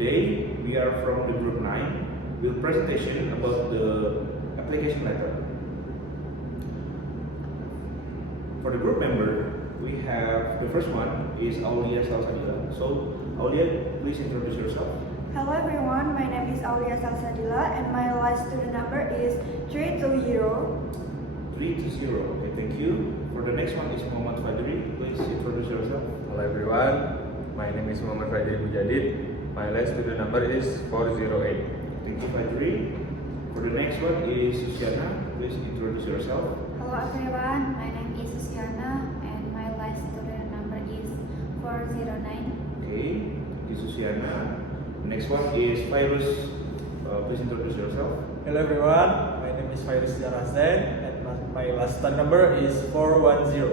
Today we are from the group 9 with presentation about the application letter. For the group member, we have the first one is Aulia, Salsa, Dila. So Aulia, please introduce yourself. Hello everyone, my name is Aulia, Salsa, Dila, and my last student number is 320. 320. Okay, thank you. For the next one is Muhamad Fajry. Please introduce yourself. Hello everyone, my name is Muhamad Mujadid. My last student number is 408. Thank you, Fajry. For the next one is Susiana. Please introduce yourself. Hello everyone, my name is Susiana and my last student number is 409. Okay, thank you, Susiana. Next one is Fairuz. Please introduce yourself. Hello everyone, my name is Fairuz and my last stand number is 410.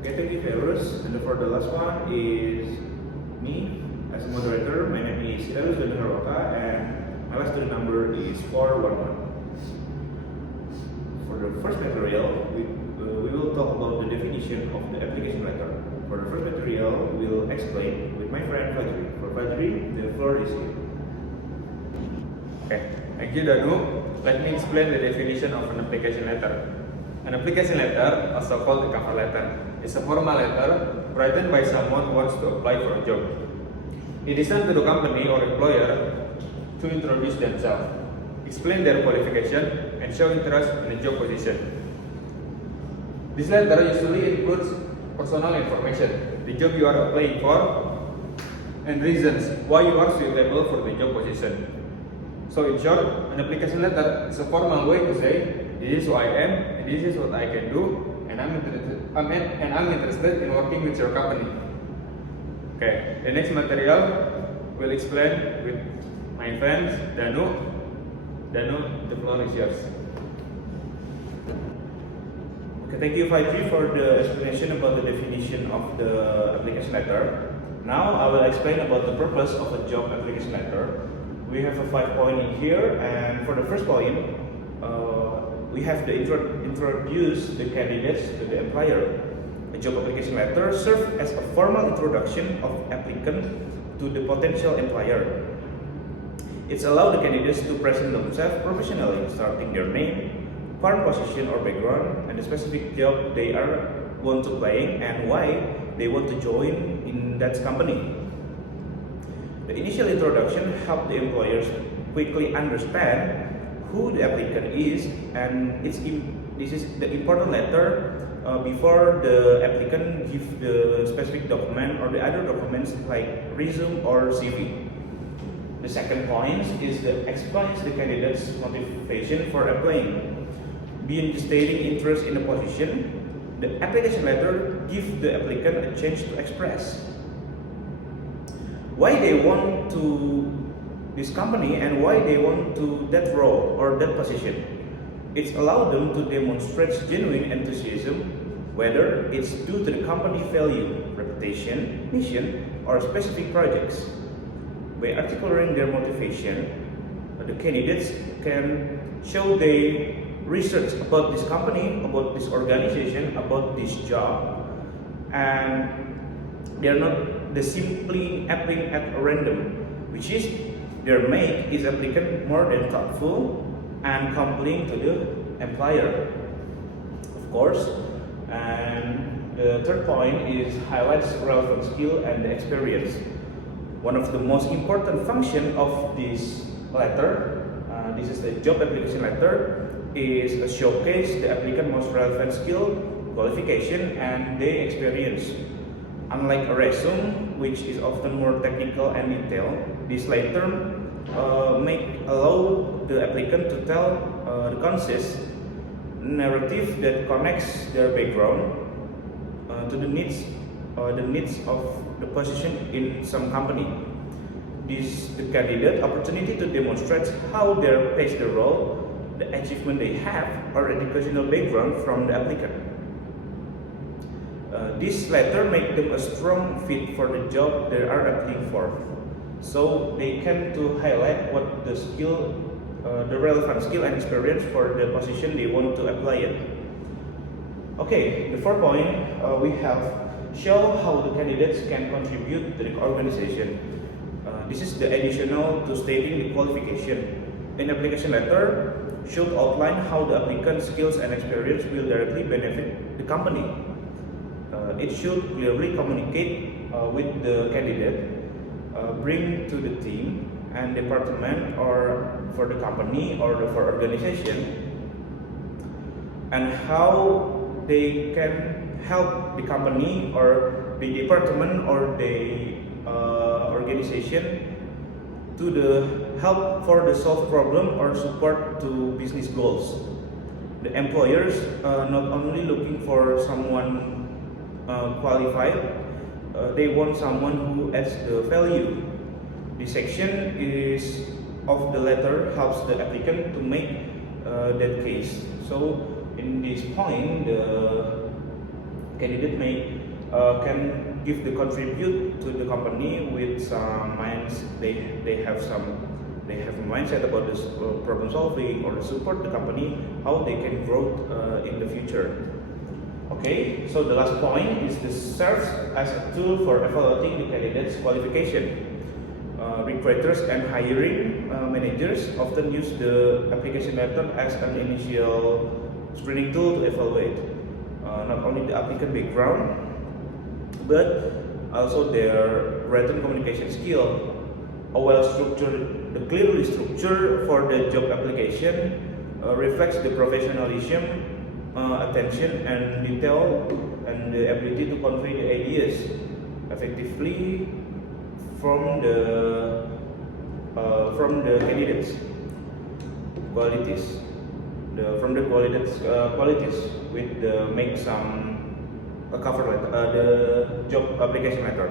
Okay, thank you, Fairuz. And for the last one is me as a moderator. My name is Hiralius and Herwaka, and my last student number is 411. For the first material, we will talk about the definition of the application letter. For the first material, we will explain with my friend Fajry. For Fajry, the floor is here. Okay, thank you Danu. Let me explain the definition of an application letter. An application letter, also called a cover letter, is a formal letter written by someone who wants to apply for a job. It is sent to the company or employer to introduce themselves, explain their qualification, and show interest in a job position. This letter usually includes personal information, the job you are applying for, and reasons why you are suitable for the job position. So in short, an application letter is a formal way to say, this is who I am, and this is what I can do, and I'm interested in working with your company. Okay, the next material will explain with my friends Danu. Danu, the floor is yours. Okay, thank you, Fajry, for the explanation about the definition of the application letter. Now I will explain about the purpose of a job application letter. We have a 5-point in here, and for the first point, we have to introduce the candidates to the employer. A job application letter serves as a formal introduction of applicant to the potential employer. It's allowed the candidates to present themselves professionally, starting their name, current position or background, and the specific job they want to play and why they want to join in that company. The initial introduction helps the employers quickly understand who the applicant is, and this is the important letter before the applicant gives the specific document or the other documents like resume or CV. The second point is that explains the candidate's motivation for applying. Beyond stating interest in the position, the application letter gives the applicant a chance to express why they want to this company and why they want to that role or that position. It's allowed them to demonstrate genuine enthusiasm, whether it's due to the company value, reputation, mission, or specific projects. By articulating their motivation, the candidates can show their research about this company, about this organization, about this job, and they're not simply applying at random, which is their make is applicant more than thoughtful and complying to the employer, of course. And the third point is highlights relevant skill and experience. One of the most important function of this letter, this is the job application letter, is a showcase the applicant most relevant skill, qualification, and their experience. Unlike a resume, which is often more technical and detailed, this letter allow the applicant to tell the concise narrative that connects their background to the needs of the position in some company. This the candidate opportunity to demonstrate how they face the role, the achievement they have, or educational background from the applicant. This letter makes them a strong fit for the job they are applying for. So they can to highlight what the skill, the relevant skill and experience for the position they want to apply it. Okay, the fourth point we have show how the candidates can contribute to the organization. this is the additional to stating the qualification. An application letter should outline how the applicant's skills and experience will directly benefit the company. It should clearly communicate with the candidate, bring to the team and department or for the company or for organization, and how they can help the company or the department or the organization to the help for the solve problem or support to business goals. The employers not only looking for someone qualified, they want someone who adds the value. The section is of the letter helps the applicant to make that case. So in this point, the candidate can give the contribute to the company with some minds. They have a mindset about this problem solving or support the company how they can grow in the future. Okay, so the last point is this serves as a tool for evaluating the candidate's qualification. Recruiters and hiring managers often use the application letter as an initial screening tool to evaluate not only the applicant background but also their written communication skill. A well-structured, the clearly structure for the job application reflects the professionalism, attention and detail, and the ability to convey the ideas effectively from the candidates qualities. Qualities with the make some a cover letter, the job application letter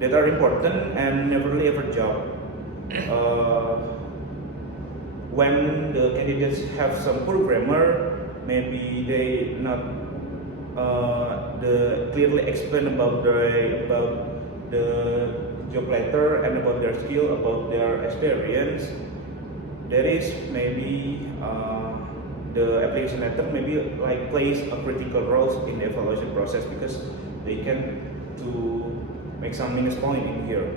that are important and never leave a job. When the candidates have some poor grammar, maybe they not clearly explain about the job letter and about their skill, about their experience. There is maybe the application letter maybe like plays a critical role in the evaluation process because they can to make some minus point in here.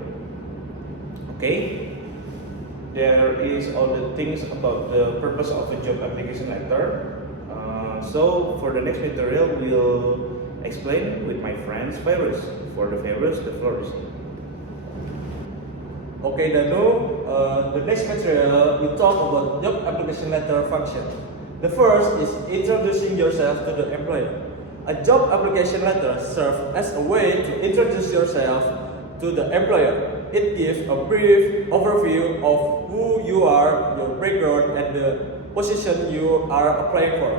Okay, there is all the things about the purpose of a job application letter. So for the next material, we'll explain with my friends Fairuz. For the Fairuz, the floor is yours. Okay, Danu, the next material we talk about job application letter function. The first is introducing yourself to the employer. A job application letter serves as a way to introduce yourself to the employer. It gives a brief overview of who you are, your background, and the position you are applying for.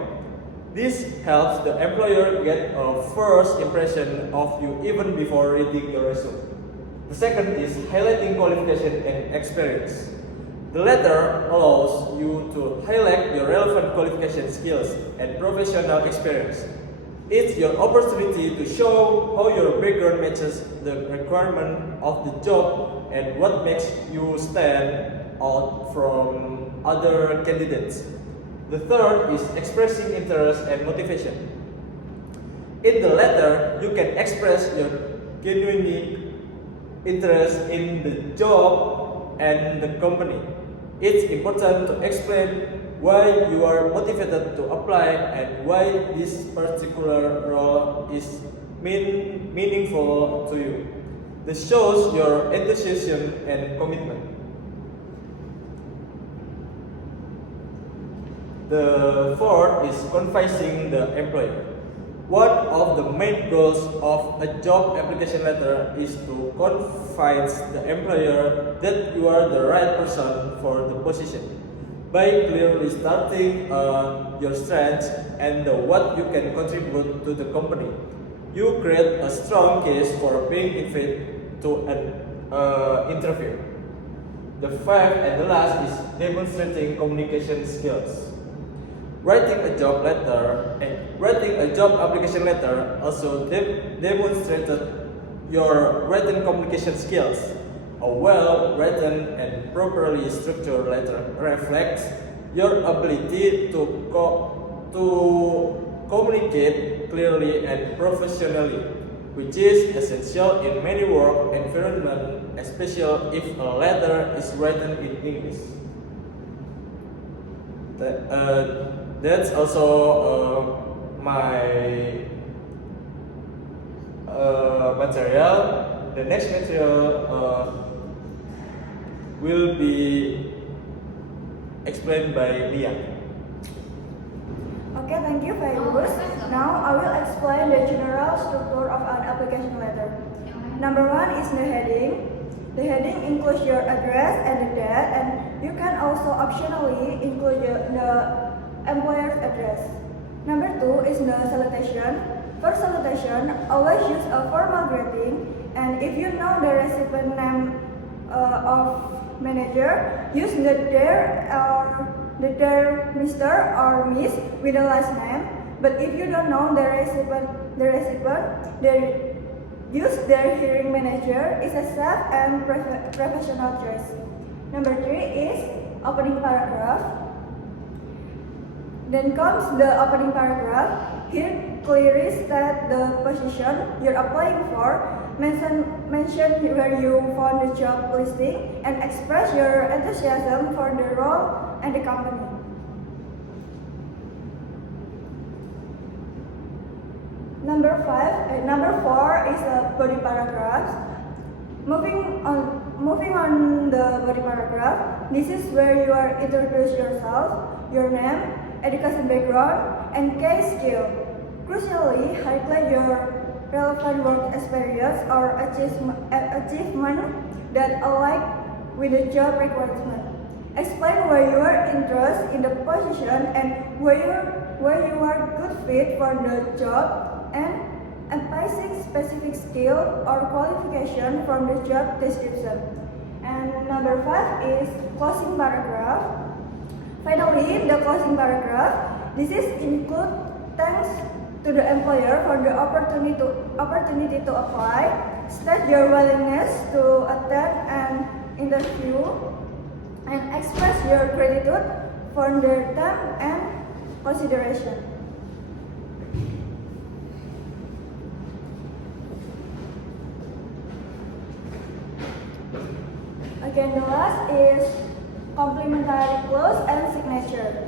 This helps the employer get a first impression of you even before reading your resume. The second is highlighting qualification and experience. The letter allows you to highlight your relevant qualification skills and professional experience. It's your opportunity to show how your background matches the requirement of the job and what makes you stand out from other candidates. The third is expressing interest and motivation. In the letter, you can express your genuine interest in the job and the company. It's important to explain why you are motivated to apply and why this particular role is meaningful to you. This shows your enthusiasm and commitment. The fourth is convincing the employer. One of the main goals of a job application letter is to convince the employer that you are the right person for the position. By clearly stating your strengths and what you can contribute to the company, you create a strong case for being fit to an interview. The fifth and the last is demonstrating communication skills. Writing a job application letter also demonstrated your written communication skills. A well-written and properly structured letter reflects your ability to communicate clearly and professionally which is essential in many work environments, especially if a letter is written in English. That's also my material. The next material will be explained by Lia. Okay, thank you, Fairuz. Now I will explain the general structure of an application letter. Number one is the heading. The heading includes your address and the date, and you can also optionally include the employer's address. Number two is the salutation. For salutation, always use a formal greeting, and if you know the recipient name of manager, use the dear Mr. or Miss with the last name. But if you don't know the recipient, use their hiring manager is a safe and professional choice. Number three is opening paragraph. Then comes the opening paragraph. Here clearly state the position you're applying for, mention where you found the job listing, and express your enthusiasm for the role and the company. Number four is a body paragraph. Moving on the body paragraph, this is where you are introduce yourself, your name, education background, and key skill. Crucially, highlight your relevant work experience or achievement that align with the job requirement. Explain where you are interested in the position and where you are good fit for the job, and emphasizing specific skill or qualification from the job description. And number five is closing paragraph. Finally, the closing paragraph. This is include thanks to the employer for the opportunity to apply. State your willingness to attend an interview, and express your gratitude for their time and consideration. Again, the last is complimentary clause and signature.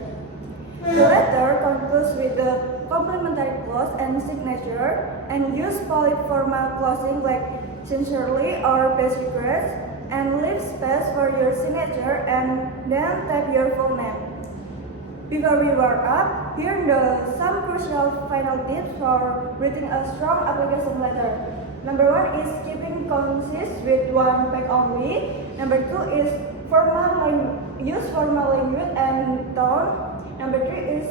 The letter concludes with the complimentary clause and signature, and use polite formal closing like sincerely or best regards, and leave space for your signature, and then type your full name. Before we wrap up, here are some crucial final tips for writing a strong application letter. Number one is keeping concise with one page only. Number two is use formal language and tone. Number three is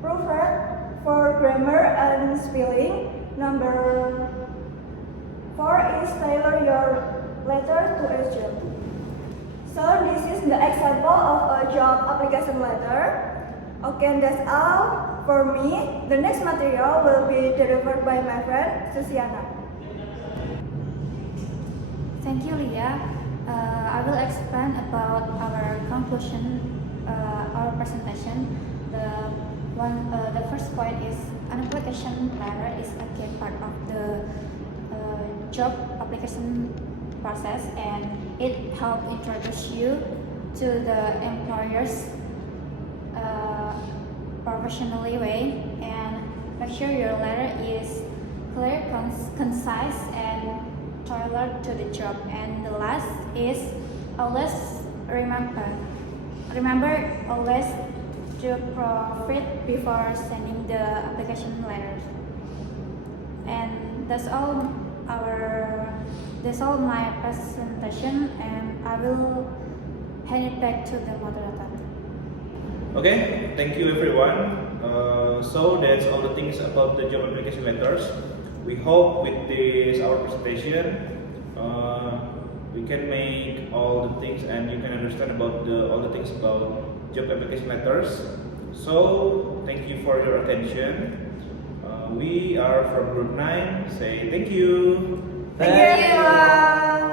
proofread for grammar and spelling. Number four is tailor your letter to a job. So this is the example of a job application letter. Okay, and that's all for me. The next material will be delivered by my friend Susiana. Thank you, Lia. I will explain about our conclusion, our presentation. The first point is an application letter is a key part of the job application process, and it helps introduce you to the employer's professionally way, and make sure your letter is clear, concise, and tailored to the job. And the last is always remember always to proofread before sending the application letters. And that's all my presentation, and I will hand it back to the moderator. Okay, thank you everyone. So that's all the things about the job application letters. We hope with this our presentation we can make all the things and you can understand about all the things about job application letters. So thank you for your attention. We are from group 9. Say thank you. Thank you everyone.